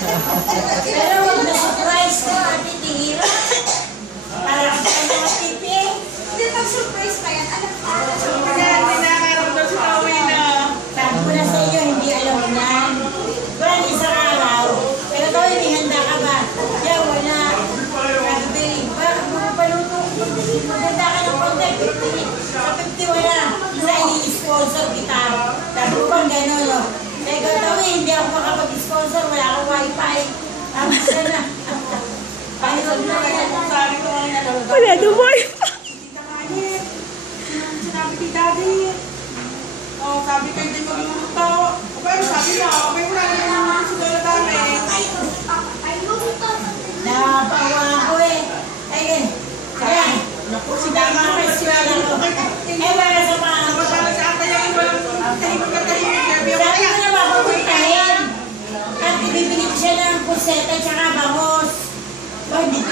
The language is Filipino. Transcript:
Pero huwag na surprise ko, Ate Tira. Para ka sa mga tipi. Hindi pag-surprise pa yan. Anak ka. Hindi nakakarap daw si Maui na. Sabi ko na sa iyo, hindi alam mo yan. Walang isang araw. Pero ito, hindi handa ka ba? Kaya wala. Sabi, bakit mo paluto? Maganda ka ng konti. Sa 50 wala. Isa i-sponsor kita. Sabi ko bang gano'n, no? Kaya gawin, hindi ako makapag-sponsor. Wala akong wifi. Tapos ka na. Pahirap na kaya kung sabi ko ang nalulog. Wala na wifi. Tita Manit. Sinabi kay Daddy. Oh, sabi kayo din magluluto. Pero sabi na, okay mo na yung si Lola Dami. Napawa ako eh. Ay, kaya, naku, si Dama ang reswala ko. Eh, wala sa mga ako. Para sa ata yung walang tahimik na tahimik. Sabi ko na mapupuntahin. At ibibili ko siya ng puseta at saka bangos. Oh, hindi ko